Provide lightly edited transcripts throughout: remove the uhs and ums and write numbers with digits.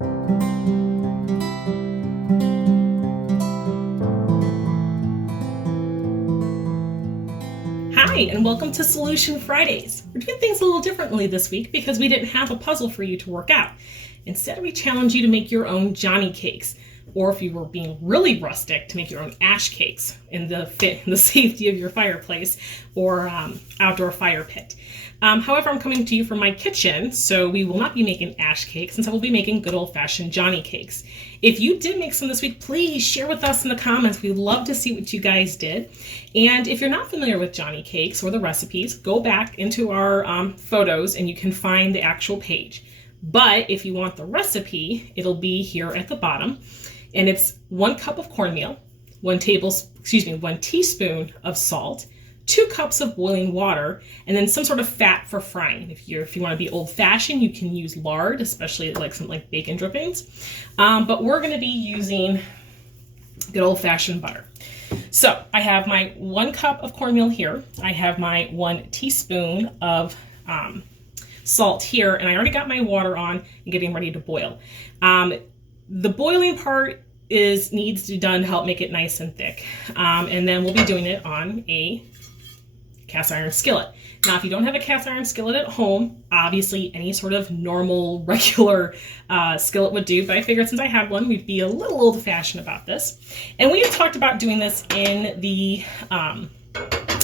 Hi, and welcome to Solution Fridays. We're doing things a little differently this week because we didn't have a puzzle for you to work out. Instead, we challenge you to make your own Johnny cakes, or if you were being really rustic, to make your own ash cakes in the safety of your fireplace or outdoor fire pit. However, I'm coming to you from my kitchen, so we will not be making ash cakes, since I will be making good old-fashioned Johnny cakes. If you did make some this week, please share with us in the comments. We'd love to see what you guys did. And if you're not familiar with Johnny cakes or the recipes, go back into our photos and you can find the actual page. But if you want the recipe, it'll be here at the bottom. And it's 1 cup of cornmeal, 1 teaspoon of salt, 2 cups of boiling water, and then some sort of fat for frying. If you want to be old-fashioned, you can use lard, especially like some bacon drippings. But we're going to be using good old-fashioned butter. So I have my 1 cup of cornmeal here. I have my 1 teaspoon of salt here, and I already got my water on and getting ready to boil. The boiling part needs to be done to help make it nice and thick. And then we'll be doing it on a cast iron skillet. Now, if you don't have a cast iron skillet at home, obviously any sort of normal, regular skillet would do, but I figured since I had one, we'd be a little old-fashioned about this. And we had talked about doing this in the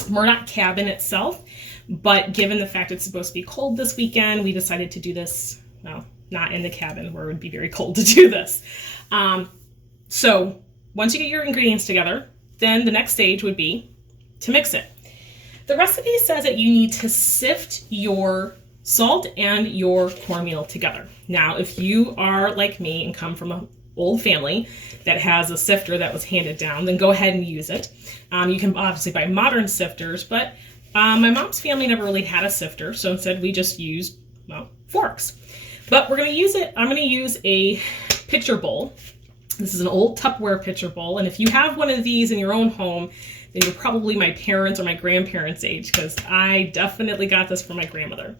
Murdoch cabin itself, but given the fact it's supposed to be cold this weekend, we decided to do this, well, not in the cabin where it would be very cold to do this. So once you get your ingredients together, then the next stage would be to mix it. The recipe says that you need to sift your salt and your cornmeal together. Now, if you are like me and come from an old family that has a sifter that was handed down, then go ahead and use it. You can obviously buy modern sifters, but my mom's family never really had a sifter, so instead we just used, well, forks. But I'm going to use a pitcher bowl. This is an old Tupperware pitcher bowl, and if you have one of these in your own home, then you're probably my parents' or my grandparents' age, because I definitely got this from my grandmother.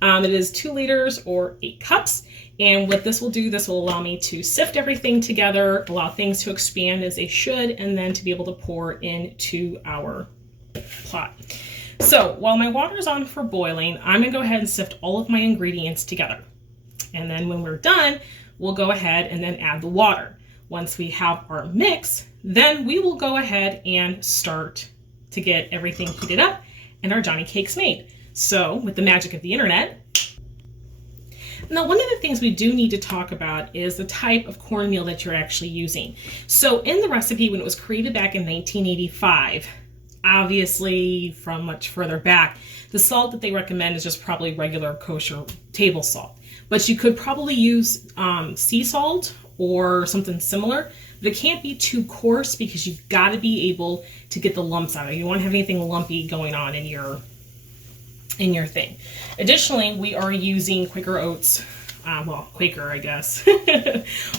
It is 2 liters or 8 cups, and what this will do, this will allow me to sift everything together, allow things to expand as they should, and then to be able to pour into our pot. So while my water is on for boiling, I'm going to go ahead and sift all of my ingredients together. And then when we're done, we'll go ahead and then add the water. Once we have our mix, then we will go ahead and start to get everything heated up and our Johnny cakes made. So with the magic of the internet. Now, one of the things we do need to talk about is the type of cornmeal that you're actually using. So in the recipe, when it was created back in 1985, obviously from much further back, the salt that they recommend is just probably regular kosher table salt. But you could probably use sea salt or something similar, but it can't be too coarse because you've got to be able to get the lumps out of it. You don't want to have anything lumpy going on in your thing. Additionally, we are using Quaker Oats, Quaker, I guess,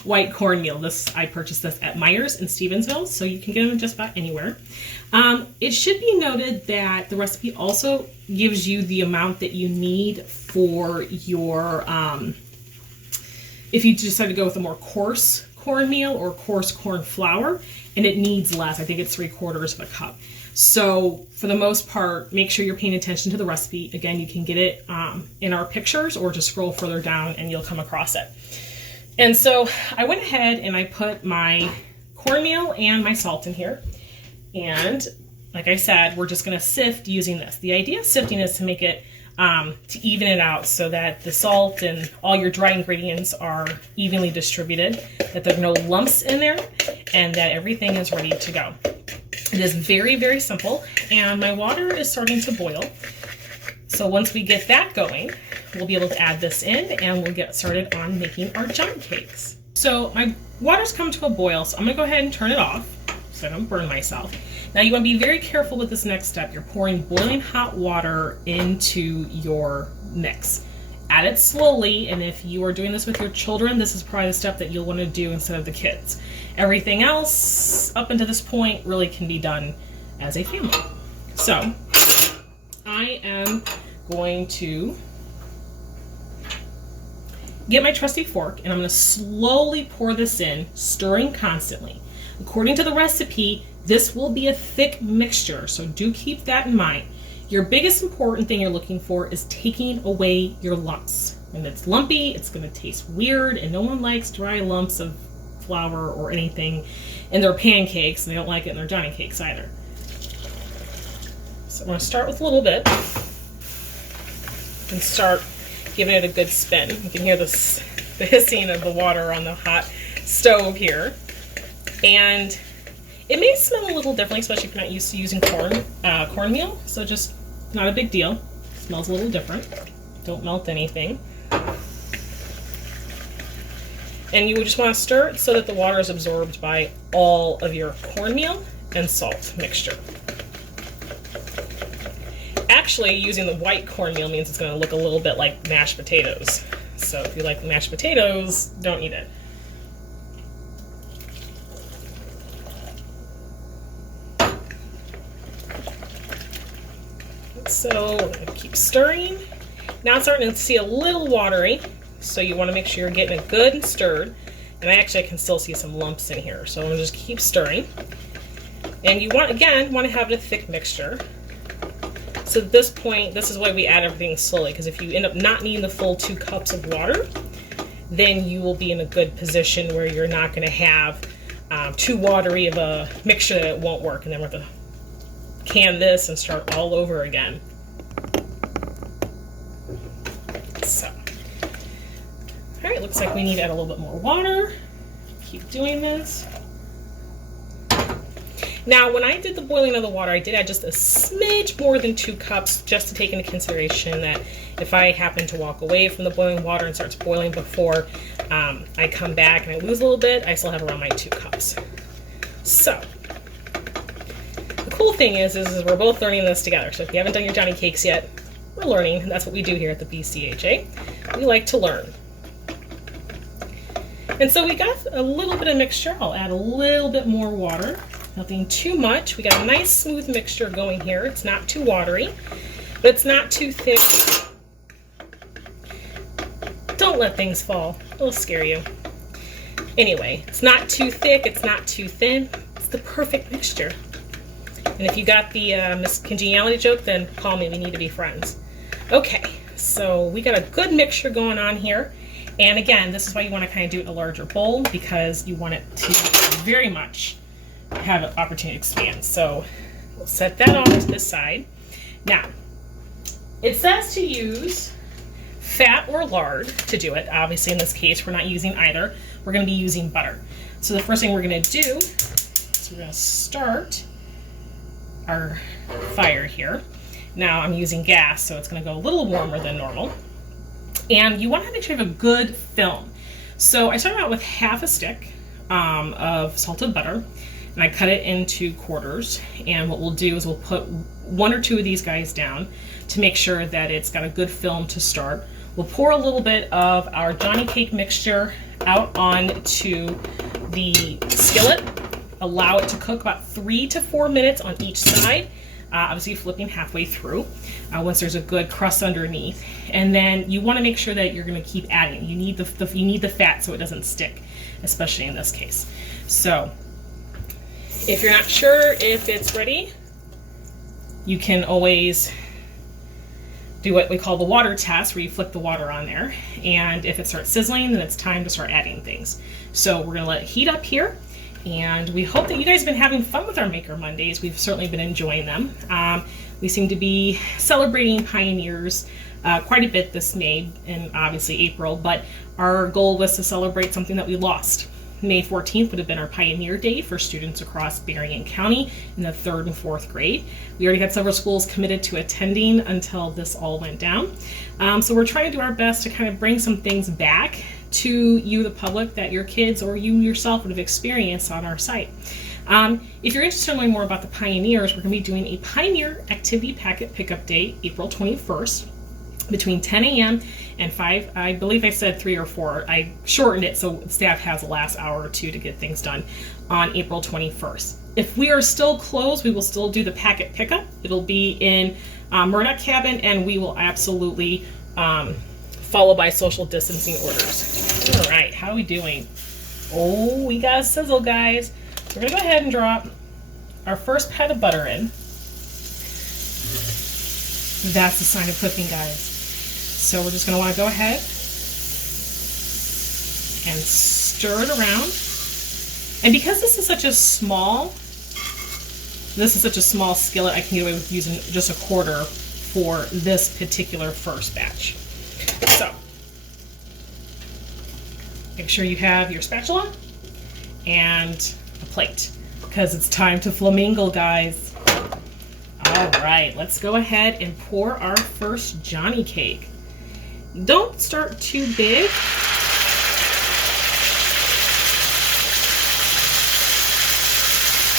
white cornmeal. I purchased this at Myers in Stevensville, so you can get them just about anywhere. It should be noted that the recipe also gives you the amount that you need for your, if you decide to go with a more coarse cornmeal or coarse corn flour, and it needs less. I think it's 3/4 of a cup. So for the most part, make sure you're paying attention to the recipe. Again, you can get it in our pictures or just scroll further down and you'll come across it. And so I went ahead and I put my cornmeal and my salt in here. And like I said, we're just going to sift using this. The idea of sifting is to make it, to even it out so that the salt and all your dry ingredients are evenly distributed, that there are no lumps in there, and that everything is ready to go. It is very, very simple, and my water is starting to boil. So once we get that going, we'll be able to add this in and we'll get started on making our Johnny cakes. So my water's come to a boil, so I'm gonna go ahead and turn it off so I don't burn myself. Now you want to be very careful with this next step. You're pouring boiling hot water into your mix. Add it slowly, and if you are doing this with your children, this is probably the step that you'll want to do instead of the kids. Everything else up until this point really can be done as a family. So I am going to get my trusty fork, and I'm going to slowly pour this in, stirring constantly. According to the recipe, this will be a thick mixture, so do keep that in mind. Your biggest important thing you're looking for is taking away your lumps. When it's lumpy, it's going to taste weird, and no one likes dry lumps of flour or anything in their pancakes, and they don't like it in their Johnny cakes either. So I'm going to start with a little bit and start giving it a good spin. You can hear the hissing of the water on the hot stove here. And it may smell a little differently, especially if you're not used to using cornmeal. So just not a big deal. It smells a little different. Don't melt anything. And you would just want to stir it so that the water is absorbed by all of your cornmeal and salt mixture. Actually, using the white cornmeal means it's going to look a little bit like mashed potatoes. So if you like mashed potatoes, don't eat it. So we're going to keep stirring. Now it's starting to see a little watery, so you want to make sure you're getting it good and stirred. And I can still see some lumps in here, so I'm going to just keep stirring. And you want to have a thick mixture. So at this point, this is why we add everything slowly, because if you end up not needing the full 2 cups of water, then you will be in a good position where you're not going to have too watery of a mixture that it won't work, and then we're going to can this and start all over again. So, all right, looks like we need to add a little bit more water. Keep doing this. Now, when I did the boiling of the water, I did add just a smidge more than 2 cups, just to take into consideration that if I happen to walk away from the boiling water and starts boiling before I come back and I lose a little bit, I still have around my 2 cups. So, the cool thing is we're both learning this together. So if you haven't done your Johnny cakes yet, we're learning, and that's what we do here at the BCHA. We like to learn. And so we got a little bit of mixture. I'll add a little bit more water. Nothing too much. We got a nice smooth mixture going here. It's not too watery, but it's not too thick. Don't let things fall. It'll scare you. Anyway, it's not too thick. It's not too thin. It's the perfect mixture. And if you got the Miss Congeniality joke, then call me. We need to be friends. Okay, so we got a good mixture going on here. And again, this is why you want to kind of do it in a larger bowl, because you want it to very much have an opportunity to expand. So we'll set that off to this side. Now, it says to use fat or lard to do it. Obviously, in this case, we're not using either. We're going to be using butter. So the first thing we're going to do is we're going to start our fire here. Now I'm using gas, so it's going to go a little warmer than normal. And you want to make sure you have a good film. So I started out with half a stick of salted butter, and I cut it into quarters. And what we'll do is we'll put 1 or 2 of these guys down to make sure that it's got a good film to start. We'll pour a little bit of our Johnny cake mixture out onto the skillet. Allow it to cook about 3 to 4 minutes on each side. Obviously flipping halfway through once there's a good crust underneath. And then you want to make sure that you're going to keep adding. You need the fat so it doesn't stick, especially in this case. So if you're not sure if it's ready, you can always do what we call the water test, where you flick the water on there. And if it starts sizzling, then it's time to start adding things. So we're going to let it heat up here. And we hope that you guys have been having fun with our Maker Mondays. We've certainly been enjoying them. We seem to be celebrating pioneers quite a bit this May and obviously April, but our goal was to celebrate something that we lost. May 14th would have been our Pioneer Day for students across Berrien County in the 3rd and 4th grade. We already had several schools committed to attending until this all went down. So we're trying to do our best to kind of bring some things back to you, the public, that your kids or you yourself would have experienced on our site. If you're interested in learning more about the Pioneers, we're going to be doing a Pioneer Activity Packet Pickup Day, April 21st, between 10 a.m. and 5. I believe I said 3 or 4. I shortened it so staff has the last hour or 2 to get things done on April 21st. If we are still closed, we will still do the packet pickup. It'll be in Murdoch Cabin, and we will absolutely followed by social distancing orders. All right, how are we doing? Oh, we got a sizzle, guys. So we're gonna go ahead and drop our first pat of butter in. That's a sign of cooking, guys. So we're just gonna wanna go ahead and stir it around. And because this is such a small skillet, I can get away with using just a quarter for this particular first batch. So, make sure you have your spatula and a plate, because it's time to flamingle, guys. All right, let's go ahead and pour our first Johnny cake. Don't start too big.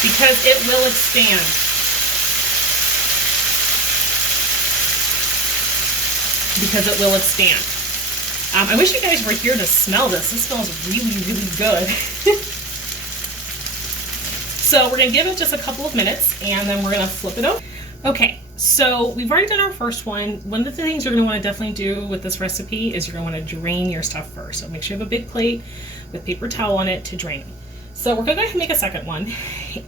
Because it will expand. I wish you guys were here to smell this. This smells really, really good. So we're gonna give it just a couple of minutes and then we're gonna flip it over. Okay, so we've already done our first one. One of the things you're gonna wanna definitely do with this recipe is you're gonna wanna drain your stuff first. So make sure you have a big plate with paper towel on it to drain. So we're gonna go ahead and make a second one,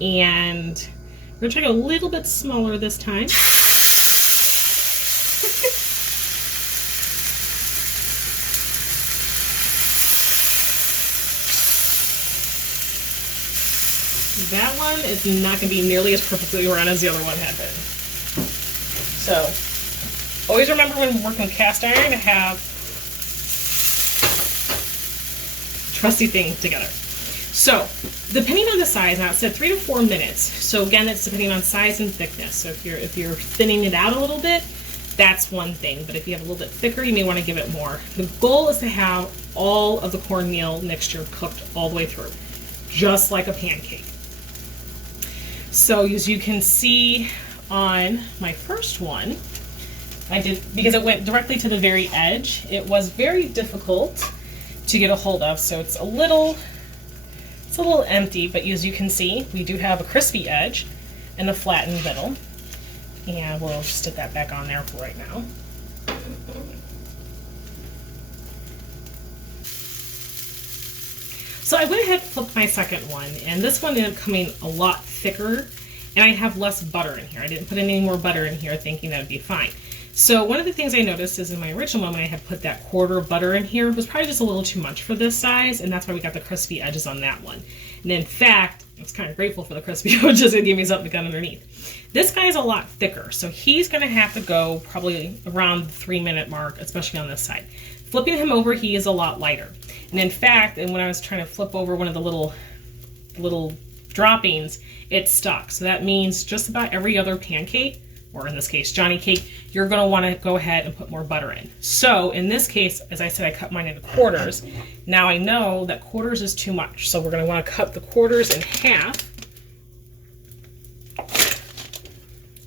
and we're gonna try to go a little bit smaller this time. That one is not gonna be nearly as perfectly round as the other one had been. So always remember when working with cast iron to have trusty thing together. So, depending on the size, now it said 3 to 4 minutes. So again, it's depending on size and thickness. So if you're thinning it out a little bit, that's one thing. But if you have a little bit thicker, you may want to give it more. The goal is to have all of the cornmeal mixture cooked all the way through, just like a pancake. So as you can see on my first one, I did, because it went directly to the very edge, it was very difficult to get a hold of. So it's a little empty, but as you can see, we do have a crispy edge and a flattened middle. And we'll just stick that back on there for right now. So I went ahead and flipped my second one, and this one ended up coming a lot thicker, and I have less butter in here. I didn't put any more butter in here thinking that would be fine. So one of the things I noticed is in my original one, when I had put that quarter of butter in here, it was probably just a little too much for this size, and that's why we got the crispy edges on that one. And in fact, I was kind of grateful for the crispy edges. It gave me something to cut underneath. This guy's a lot thicker, so he's going to have to go probably around the 3-minute mark, especially on this side. Flipping him over, he is a lot lighter. And in fact, and when I was trying to flip over one of the little droppings, it stuck. So that means just about every other pancake, or in this case, Johnny cake, you're gonna wanna go ahead and put more butter in. So in this case, as I said, I cut mine into quarters. Now I know that quarters is too much. So we're gonna wanna cut the quarters in half.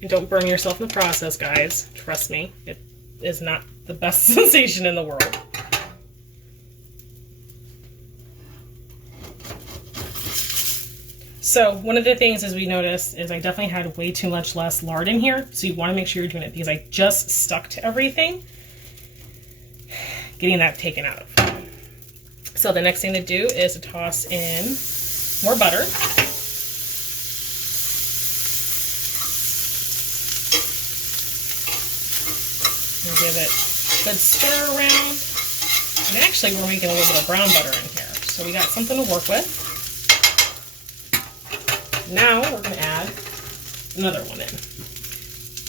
And don't burn yourself in the process, guys. Trust me, it is not the best sensation in the world. So one of the things as we noticed is I definitely had way too much less lard in here. So you want to make sure you're doing it, because I just stuck to everything, getting that taken out of. So the next thing to do is to toss in more butter. And give it a good stir around. And actually we're making a little bit of brown butter in here. So we got something to work with. Now we're going to add another one in.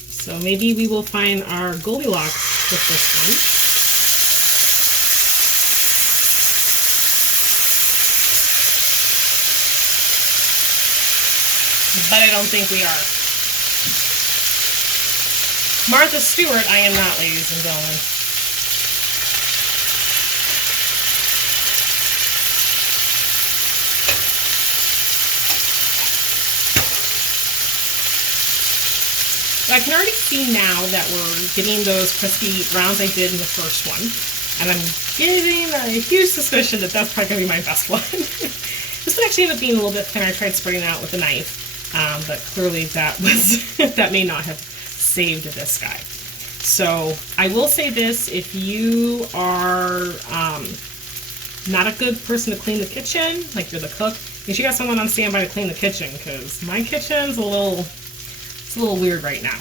So maybe we will find our Goldilocks with this one. But I don't think we are. Martha Stewart, I am not, ladies and gentlemen. I can already see now that we're getting those crispy browns I did in the first one. And I'm getting a huge suspicion that that's probably going to be my best one. This one actually ended up being a little bit thinner. I tried spreading it out with a knife, but clearly that was that may not have saved this guy. So I will say this, if you are not a good person to clean the kitchen, like you're the cook, you should get someone on standby to clean the kitchen, because my kitchen's a little weird right now.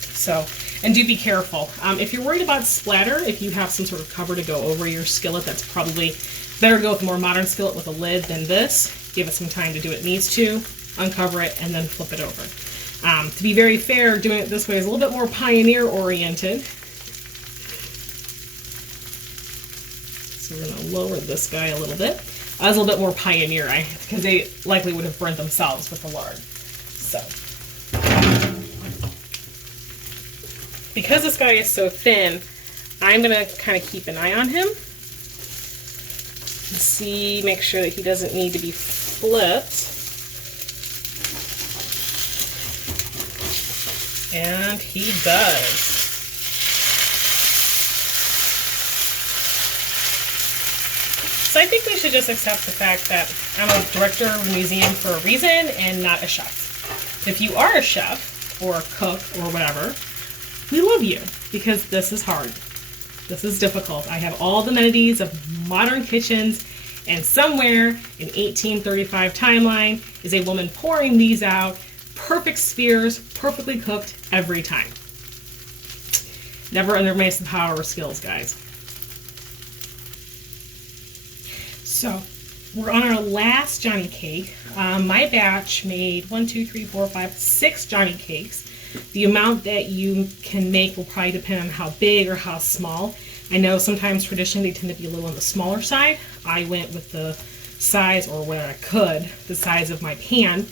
So, and do be careful. If you're worried about splatter, if you have some sort of cover to go over your skillet, that's probably better to go with a more modern skillet with a lid than this. Give it some time to do what it needs to, uncover it, and then flip it over. To be very fair, doing it this way is a little bit more pioneer oriented. So we're going to lower this guy a little bit. I was a little bit more pioneer, because they likely would have burnt themselves with the lard. So, because this guy is so thin, I'm going to kind of keep an eye on him and see, make sure that he doesn't need to be flipped. And he does. So I think we should just accept the fact that I'm a director of a museum for a reason and not a chef. If you are a chef or a cook or whatever, we love you, because this is hard. This is difficult. I have all the amenities of modern kitchens, and somewhere in 1835 timeline is a woman pouring these out, perfect spheres, perfectly cooked every time. Never underestimate the power of skills, guys. So we're on our last Johnny cake. My batch made 6 Johnny cakes. The amount that you can make will probably depend on how big or how small. I know sometimes traditionally they tend to be a little on the smaller side. I went with the size, or what I could, the size of my pan.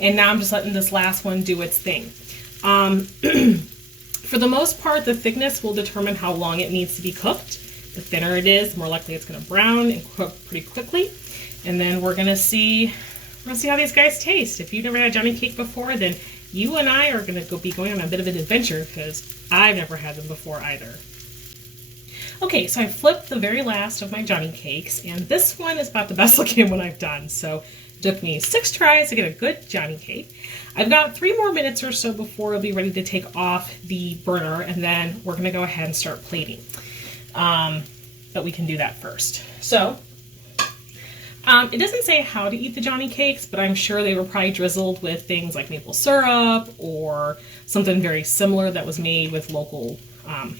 And now I'm just letting this last one do its thing. For the most part, the thickness will determine how long it needs to be cooked. The thinner it is, the more likely it's going to brown and cook pretty quickly. And then we're going to see how these guys taste. If you've never had Johnny cake before, then you and I are going to be going on a bit of an adventure, because I've never had them before either. Okay, so I flipped the very last of my Johnny cakes, and this one is about the best looking one I've done. So it took me 6 tries to get a good Johnny cake. I've got 3 more minutes or so before it'll be ready to take off the burner, and then we're going to go ahead and start plating. But we can do that first. So, it doesn't say how to eat the Johnny cakes, but I'm sure they were probably drizzled with things like maple syrup or something very similar that was made with local,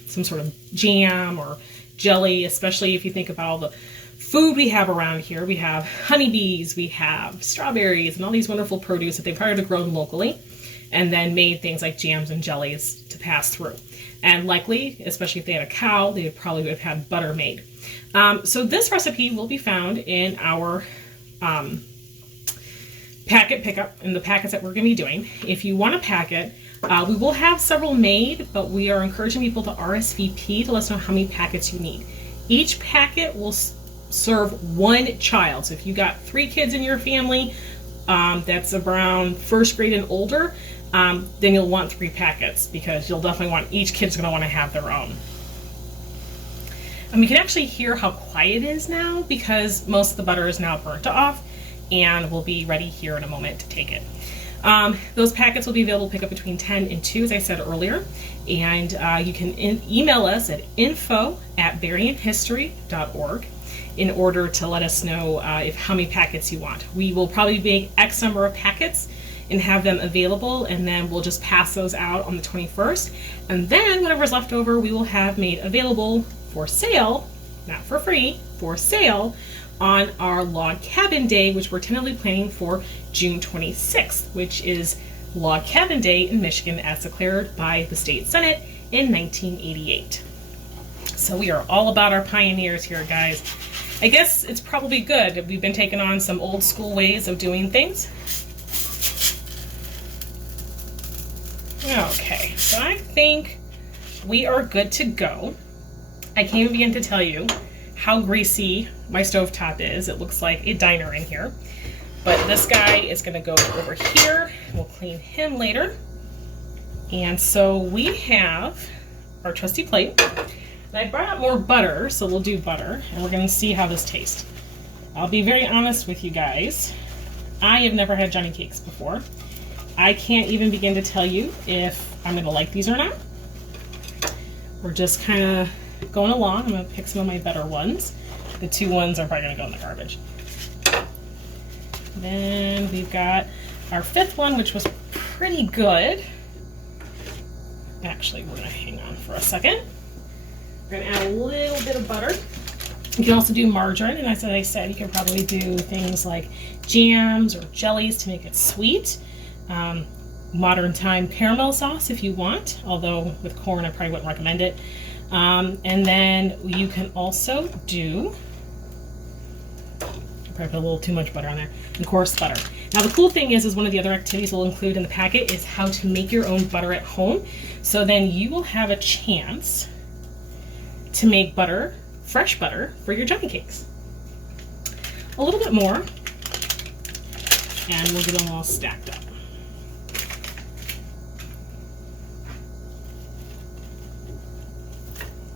some sort of jam or jelly, especially if you think about all the food we have around here. We have honeybees, we have strawberries, and all these wonderful produce that they probably have grown locally, and then made things like jams and jellies to pass through. And likely, especially if they had a cow, they would probably have had butter made. So this recipe will be found in our packet pickup, in the packets that we're going to be doing. If you want a packet, we will have several made, but we are encouraging people to RSVP to let us know how many packets you need. Each packet will serve 1 child. So if you got 3 kids in your family, that's around 1st grade and older, then you'll want 3 packets, because you'll definitely want, each kid's going to want to have their own. And we can actually hear how quiet it is now, because most of the butter is now burnt off, and we'll be ready here in a moment to take it. Those packets will be available to pick up between 10 and 2, as I said earlier, and you can email us at info@berryandhistory.org in order to let us know how many packets you want. We will probably make X number of packets and have them available, and then we'll just pass those out on the 21st, and then whatever's left over we will have made available for sale, not for free, for sale on our Log Cabin Day, which we're tentatively planning for June 26th, which is Log Cabin Day in Michigan as declared by the State Senate in 1988. So we are all about our pioneers here, guys. I guess it's probably good. We've been taking on some old school ways of doing things. Okay, so I think we are good to go. I can't even begin to tell you how greasy my stovetop is. It looks like a diner in here. But this guy is going to go over here. We'll clean him later. And so we have our trusty plate. And I brought out more butter, so we'll do butter. And we're going to see how this tastes. I'll be very honest with you guys. I have never had Johnny cakes before. I can't even begin to tell you if I'm going to like these or not. we're just kind of going along. I'm going to pick some of my better ones. The 2 ones are probably going to go in the garbage. Then we've got our 5th one, which was pretty good. Actually, we're going to hang on for a second. We're going to add a little bit of butter. You can also do margarine, and as I said, you can probably do things like jams or jellies to make it sweet. Modern time caramel sauce if you want, although with corn I probably wouldn't recommend it. And then you can also do, I probably put a little too much butter on there, and coarse butter. Now the cool thing is one of the other activities we'll include in the packet is how to make your own butter at home. So then you will have a chance to make butter, fresh butter, for your Johnny cakes. A little bit more, and we'll get them all stacked up.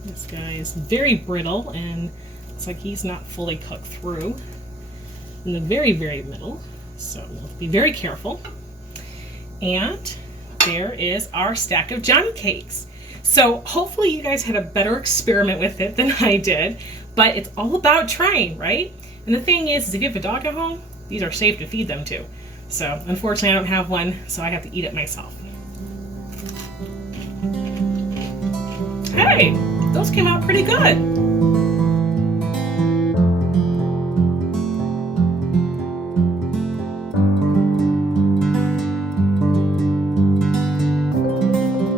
This guy is very brittle and looks like he's not fully cooked through in the very, very middle. So we'll be very careful. And there is our stack of Johnny cakes. So hopefully you guys had a better experiment with it than I did, but it's all about trying, right? And the thing is if you have a dog at home, these are safe to feed them to. So unfortunately I don't have one, so I have to eat it myself. Hey, those came out pretty good.